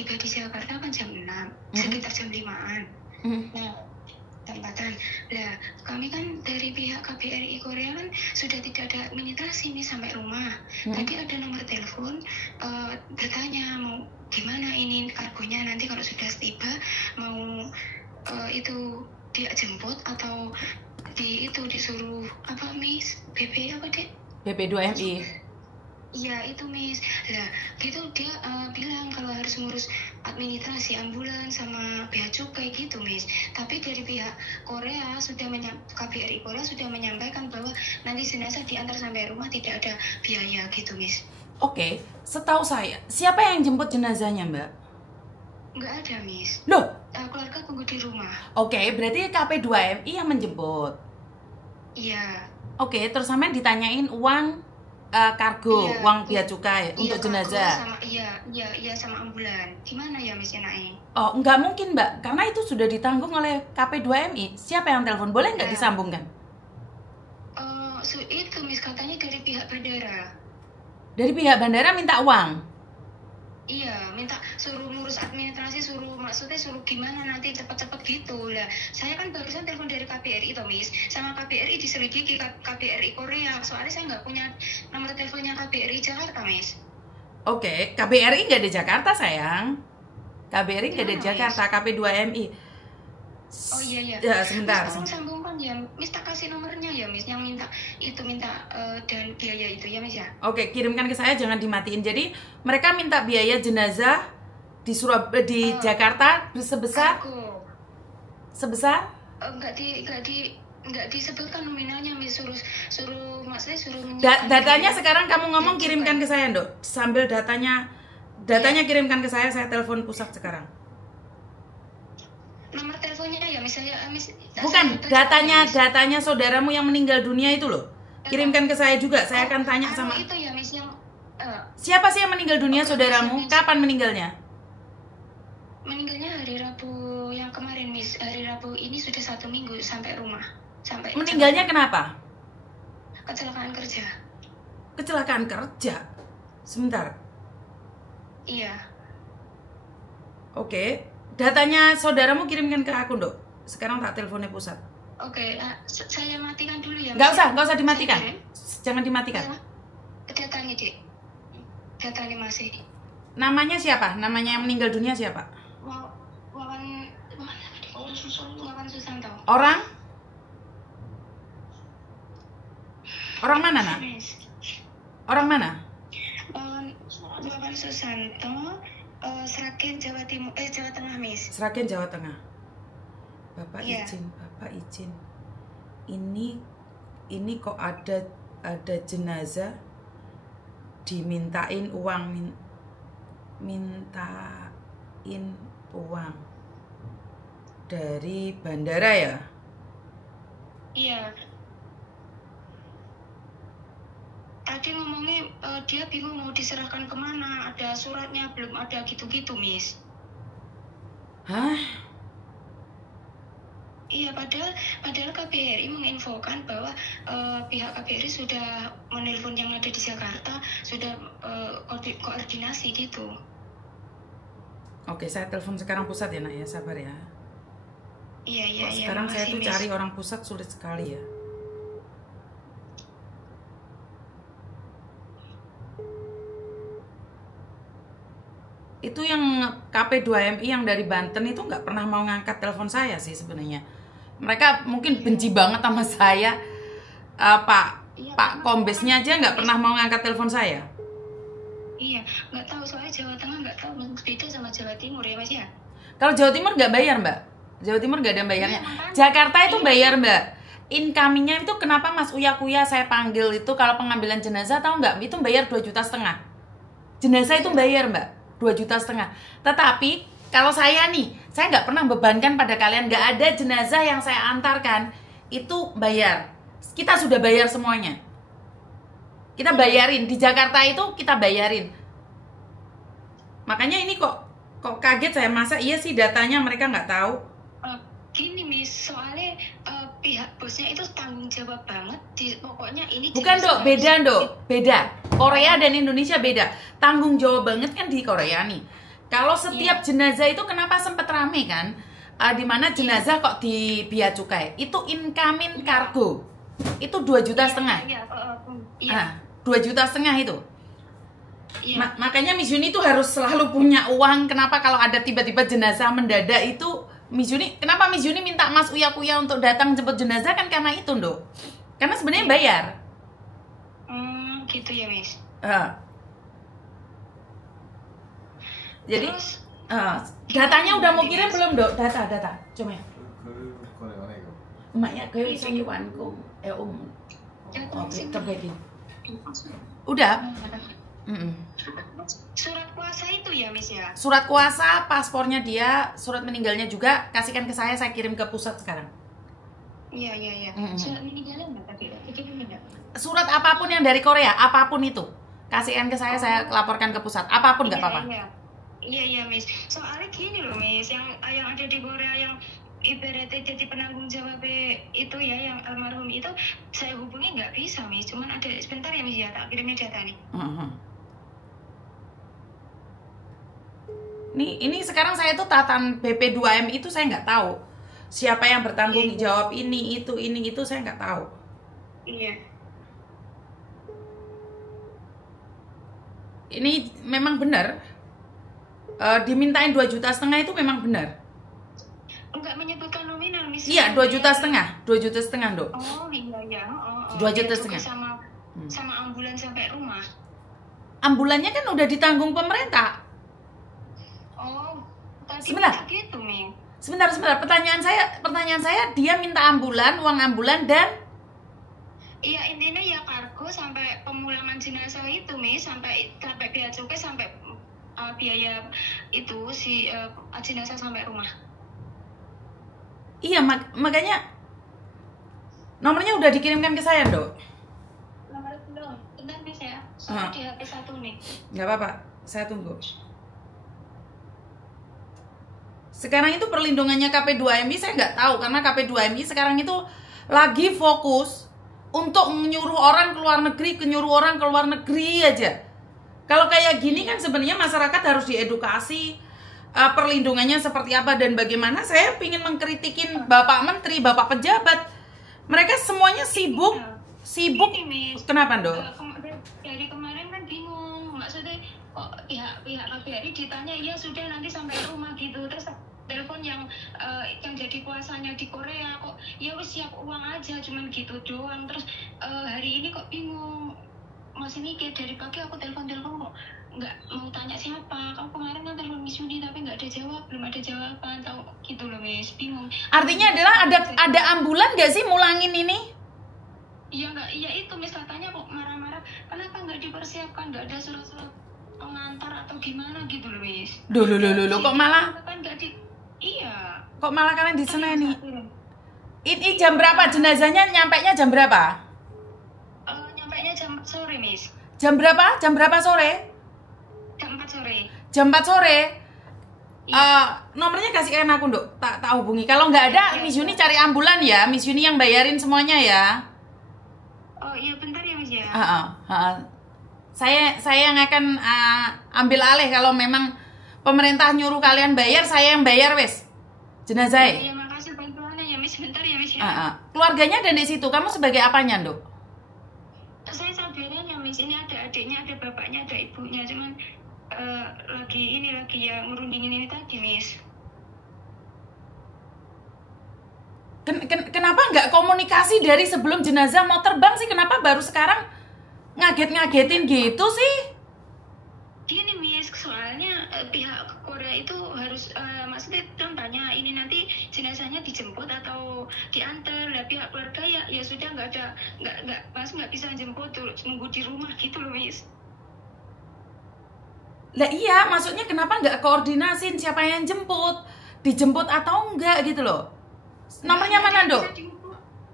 tiba di Jakarta kan jam 6, sekitar jam 5-an. Nah, tempatan. Lah, kami kan dari pihak KBRI Korea kan sudah tidak ada administrasi nih sampai rumah. Tadi ada nomor telepon bertanya mau gimana ini kargonya nanti kalau sudah tiba mau itu dia jemput atau disuruh apa Miss BP apa deh? BP2MI. Iya itu Miss. Lah gitu dia bilang kalau harus ngurus administrasi ambulans sama bea cukai gitu Miss. Tapi dari pihak Korea KBRI Korea sudah menyampaikan bahwa nanti jenazah diantar sampai rumah tidak ada biaya gitu Miss. Oke, setahu saya siapa yang jemput jenazahnya Mbak? Nggak ada Miss. Loh? Keluarga tunggu di rumah. Oke, berarti KP2MI yang menjemput. Iya. Oke, terus sampai ditanyain uang kargo, uang bea cukai untuk jenazah. Iya sama ambulan. Gimana ya Miss enaknya? Oh, nggak mungkin Mbak, karena itu sudah ditanggung oleh KP2MI. Siapa yang telepon? Boleh nggak disambungkan? Itu Miss katanya dari pihak bandara. Dari pihak bandara minta uang? Iya, minta suruh ngurus administrasi, maksudnya suruh gimana nanti cepat-cepat gitu lah. Saya kan barusan telepon dari KBRI toh Miss, sama KBRI diselidiki KBRI Korea. Soalnya saya nggak punya nomor teleponnya KBRI Jakarta Miss. Oke, KBRI nggak di Jakarta sayang. KBRI nggak di Jakarta, KP2MI. Oh iya. Ya sebentar. Miss, tolong sambungkan ya, Miss tak kasih nomornya ya Miss, yang minta dan biaya itu ya Miss ya. Oke, kirimkan ke saya, jangan dimatiin. Jadi mereka minta biaya jenazah di Jakarta sebesar enggak disebutkan nominalnya Miss, suruh maksudnya suruh datanya sekarang kamu ngomong kirimkan ke saya Dok, sambil datanya kirimkan ke saya telepon pusat sekarang. Nomor teleponnya ya misalnya Miss. Bukan, datanya saudaramu yang meninggal dunia itu loh. Kirimkan ke saya juga, saya akan tanya sama itu ya Miss yang siapa sih yang meninggal dunia saudaramu? Kapan meninggalnya? Meninggalnya hari Rabu yang kemarin Miss. Hari Rabu ini sudah 1 minggu sampai rumah. Meninggalnya kenapa? Kecelakaan kerja. Kecelakaan kerja? Sebentar. Iya. Oke. Datanya saudaramu kirimkan ke aku, Dok. Sekarang tak teleponnya pusat. Oke, saya matikan dulu ya. Nggak usah dimatikan. Jangan dimatikan. Datanya, Dek. Datanya masih. Namanya siapa? Namanya yang meninggal dunia siapa? Wawan Susanto. Orang mana, Nak? Orang mana? Wawan Susanto. Sragen Jawa Tengah Miss. Sragen Jawa Tengah. Bapak izin. Ini kok ada jenazah dimintain uang mintain uang dari bandara ya? Iya. Tadi ngomongnya dia bingung mau diserahkan kemana, ada suratnya belum ada gitu-gitu Miss. Hah? Iya, padahal KBRI menginfokan bahwa pihak KBRI sudah menelpon yang ada di Jakarta, sudah koordinasi gitu. Oke, saya telepon sekarang pusat ya Nak ya, sabar ya. Iya. Sekarang saya tuh cari orang pusat sulit sekali ya. Itu yang KP2MI yang dari Banten itu nggak pernah mau ngangkat telepon saya sih sebenarnya. Mereka mungkin benci banget sama saya. Pak Kombesnya aja nggak pernah mau ngangkat telepon saya. Iya, nggak tahu soalnya Jawa Tengah nggak tahu beda sama Jawa Timur ya Mas ya. Kalau Jawa Timur nggak bayar Mbak. Jawa Timur nggak ada bayarnya. Jakarta itu bayar Mbak. Incomingnya itu kenapa Mas Uya saya panggil itu kalau pengambilan jenazah tahu nggak? Itu bayar 2,5 juta. Jenazah itu bayar Mbak. 2,5 juta. Tetapi kalau saya nih, saya nggak pernah bebankan pada kalian, nggak ada jenazah yang saya antarkan itu bayar. Kita sudah bayar semuanya. Kita bayarin di Jakarta itu kita bayarin. Makanya ini kok kaget saya, masa iya sih datanya mereka nggak tahu. Gini Miss, soalnya pihak bosnya itu tanggung jawab banget. Pokoknya ini bukan Dok, beda Dok, beda. Korea dan Indonesia beda. Tanggung jawab banget kan di Korea nih. Kalau setiap jenazah itu kenapa sempat rame kan? Di mana jenazah kok di Bea Cukai? Itu incoming kargo. Itu 2,5 juta. Iya. 2,5 juta itu. Iya. Makanya Miss Yuni tuh harus selalu punya uang. Kenapa kalau ada tiba-tiba jenazah mendadak itu Miss Yuni, kenapa Miss Yuni minta Mas Uya Kuya untuk datang jemput jenazah kan karena itu, Nduk. Karena sebenarnya bayar. Gitu ya, Miss. Jadi datanya udah mau kirim belum, Dok? Data. Cuma ya. Emaknya kayak sayuanku. Oke, terbaik. Udah. Surat kuasa itu ya, Miss ya? Surat kuasa, paspornya dia, surat meninggalnya juga, kasihkan ke saya kirim ke pusat sekarang. Iya. Surat meninggalnya enggak tapi surat apapun yang dari Korea, apapun itu. Kasihkan ke saya laporkan ke pusat. Apapun enggak apa-apa. Iya, Miss. Soalnya gini loh, Miss, yang ada di Korea yang ibaratnya jadi penanggung jawab itu ya, yang almarhum itu saya hubungi nggak bisa, Miss. Cuman ada sebentar ya, Miss ya, tak kirimnya data nih. Ini sekarang saya tuh tatan BP2M itu saya nggak tahu siapa yang bertanggung jawab ini itu saya nggak tahu. Iya. Ini memang benar. Dimintain 2,5 juta itu memang benar. Enggak menyebutkan nominal, Miss. Iya, 2,5 juta, Dok. Oh, iya. 2,5 juta. Sama ambulan sampai rumah. Ambulannya kan udah ditanggung pemerintah. Oh, tadi sebentar. Gitu, Mi. Sebentar. Pertanyaan saya dia minta uang ambulan dan iya, intinya ya kargo sampai pemulangan jenazah itu, Mi, sampai bea cukai sampai biaya itu si jenazah sampai rumah. Iya, makanya nomornya udah dikirimkan ke saya, Dok. Nomor belum. Bentar, Miss ya. Soalnya di HP 1 nih. Nggak apa-apa, saya tunggu. Sekarang itu perlindungannya KP2MI saya nggak tahu, karena KP2MI sekarang itu lagi fokus untuk menyuruh orang keluar negeri aja. Kalau kayak gini kan sebenarnya masyarakat harus diedukasi perlindungannya seperti apa dan bagaimana. Saya ingin mengkritikin Bapak Menteri, Bapak pejabat. Mereka semuanya sibuk. Ini, kenapa, Dok? Dari kemarin kan bingung. Maksudnya kok pihak KBRI ditanya, iya sudah nanti sampai rumah gitu. Terus telepon yang jadi kuasanya di Korea kok ya wis siap uang aja cuman gitu doang. Terus hari ini kok bingung. Masih mikir dari pagi aku telepon kok nggak mau tanya siapa. Kamu kemarin kan telepon Miss Yuni tapi nggak ada jawab, belum ada jawaban, tahu gitu loh, Miss. Bingung. Artinya adalah ada ambulan nggak sih mulangin ini? Iya nggak, iya itu Miss katanya kok marah-marah. Kenapa nggak dipersiapkan? Nggak ada surat-surat pengantar atau gimana gitu loh, Miss. Loh, kok malah? Kan nggak di. Iya. Kok malah kalian di sana nih? Ini jam berapa jenazahnya? Nyampainya jam berapa? Nyampainya jam sore, Miss. Jam berapa? Jam berapa sore? Jam 4 sore. Jam 4 sore? Iya. Nomornya kasih aku, Dok. Tak hubungi. Kalau nggak ada, Miss Yuni cari ambulan ya. Miss Yuni yang bayarin semuanya ya. Oh iya, bentar ya, Miss ya. Saya yang akan ambil alih kalau memang pemerintah nyuruh kalian bayar, saya yang bayar, wes. Jenazah. Iya, makasih bantuannya ya, Miss. Bentar ya, Miss ya. Keluarganya ada di situ. Kamu sebagai apanya, Dok? Saya saudaranya, Miss. Ini ada adiknya, ada bapaknya, ada ibunya. Cuman lagi ya ngerundingin ini tadi, Miss. Kenapa nggak komunikasi dari sebelum jenazah mau terbang sih? Kenapa baru sekarang ngagetin gitu sih? Gini, Miss, soalnya pihak Korea itu harus maksudnya tanya ini nanti jenazahnya dijemput atau diantar. Lah pihak keluarga ya sudah nggak bisa jemput tuh, nunggu di rumah gitu loh, Miss. Lah iya, maksudnya kenapa nggak koordinasin siapa yang jemput, dijemput atau enggak gitu loh? Nomornya mana, Dok?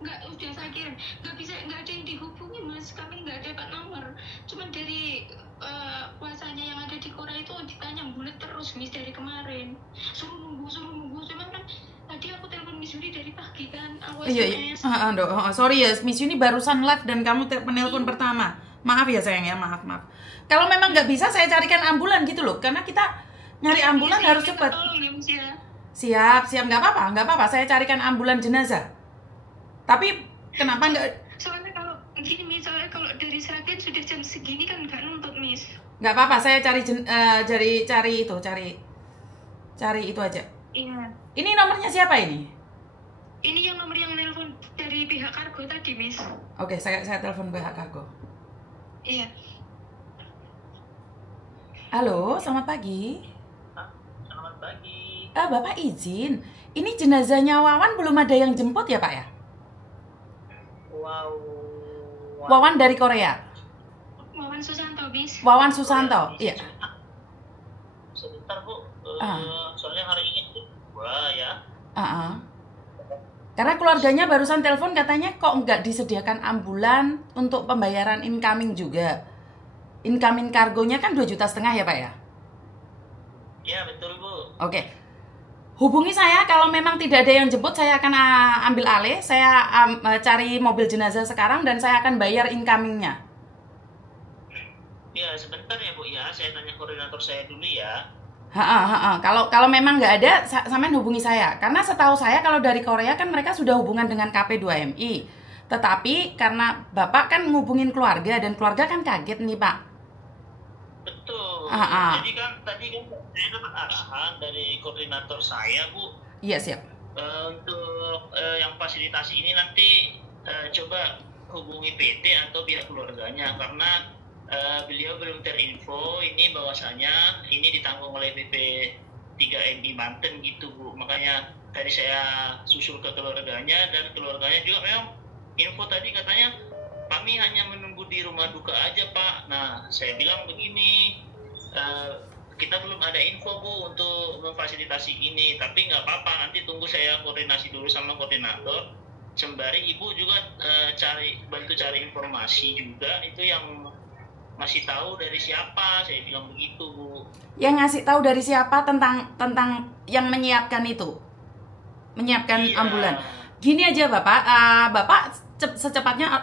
Nggak, udah saya kirim. Nggak ada yang dihubungi, Mas. Kami nggak dapat nomor. Cuman dari kuasanya yang ada di Korea itu ditanya bulat terus, Miss, dari kemarin. Suruh nunggu. Cuman kan tadi aku telepon Miss Yuni dari pagi kan. Iya. Dok. Sorry ya, Miss Yuni barusan live dan kamu penelpon pertama. Maaf ya sayang ya, maaf. Kalau memang nggak bisa, saya carikan ambulan gitu loh. Karena kita Nyari ambulan harus cepat. Siap, nggak apa-apa. Saya carikan ambulan jenazah. Tapi kenapa nggak? Soalnya kalau gini, misalnya kalau dari Sragen sudah jam segini kan nggak nuntut, Miss. Nggak apa-apa, saya cari itu aja. Iya. Ini nomornya siapa ini? Ini yang nomor yang nelpon dari pihak kargo tadi, Miss. Oke, saya telepon pihak kargo. Iya. Halo, selamat pagi. Selamat pagi. Bapak izin, ini jenazahnya Wawan belum ada yang jemput ya Pak ya? Wow. Wawan dari Korea. Wawan Susanto, Miss. Wawan Susanto, iya. Sebentar Bu, soalnya hari ini gua ya. Karena keluarganya barusan telepon katanya kok nggak disediakan ambulan untuk pembayaran incoming juga. Incoming kargonya kan 2,5 juta ya Pak ya? Iya betul Bu. Oke. Hubungi saya kalau memang tidak ada yang jemput, saya akan ambil alih. Saya cari mobil jenazah sekarang dan saya akan bayar incomingnya. Ya sebentar ya Bu ya, saya tanya koordinator saya dulu ya. Kalau memang nggak ada, sampean hubungi saya. Karena setahu saya kalau dari Korea kan mereka sudah hubungan dengan KP2MI. Tetapi karena Bapak kan ngubungin keluarga dan keluarga kan kaget nih Pak. Betul. Jadi kan tadi kan saya dapat arahan dari koordinator saya Bu. Iya siap. Untuk yang fasilitasi ini nanti coba hubungi PT atau pihak keluarganya karena beliau belum terinfo ini bahwasanya ini ditanggung oleh BP 3MI Banten gitu Bu. Makanya tadi saya susul ke keluarganya dan keluarganya juga memang info tadi katanya kami hanya menunggu di rumah duka aja Pak. Nah saya bilang begini, kita belum ada info Bu untuk memfasilitasi ini, tapi nggak apa-apa, nanti tunggu saya koordinasi dulu sama koordinator. Sembari Ibu juga bantu cari informasi juga, itu yang masih tahu dari siapa, saya bilang begitu Bu. Yang ngasih tahu dari siapa tentang yang menyiapkan itu? Menyiapkan ambulan. Gini aja Bapak, Bapak secepatnya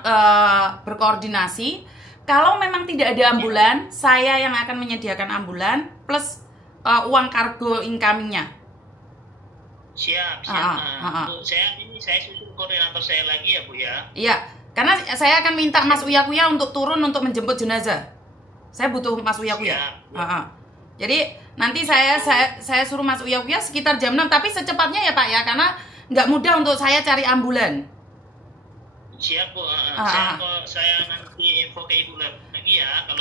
berkoordinasi. Kalau memang tidak ada ambulan, saya yang akan menyediakan ambulan plus uang kargo incomingnya. Siap. Bu, saya susul koordinator saya lagi ya Bu ya. Iya, karena saya akan minta Mas Uya Kuya untuk turun untuk menjemput jenazah. Saya butuh Mas Uya Kuya. Jadi nanti saya suruh Mas Uya Kuya sekitar jam 6, tapi secepatnya ya Pak ya, karena nggak mudah untuk saya cari ambulan. Siap Bu. Saya nanti info ke Ibu lagi ya kalau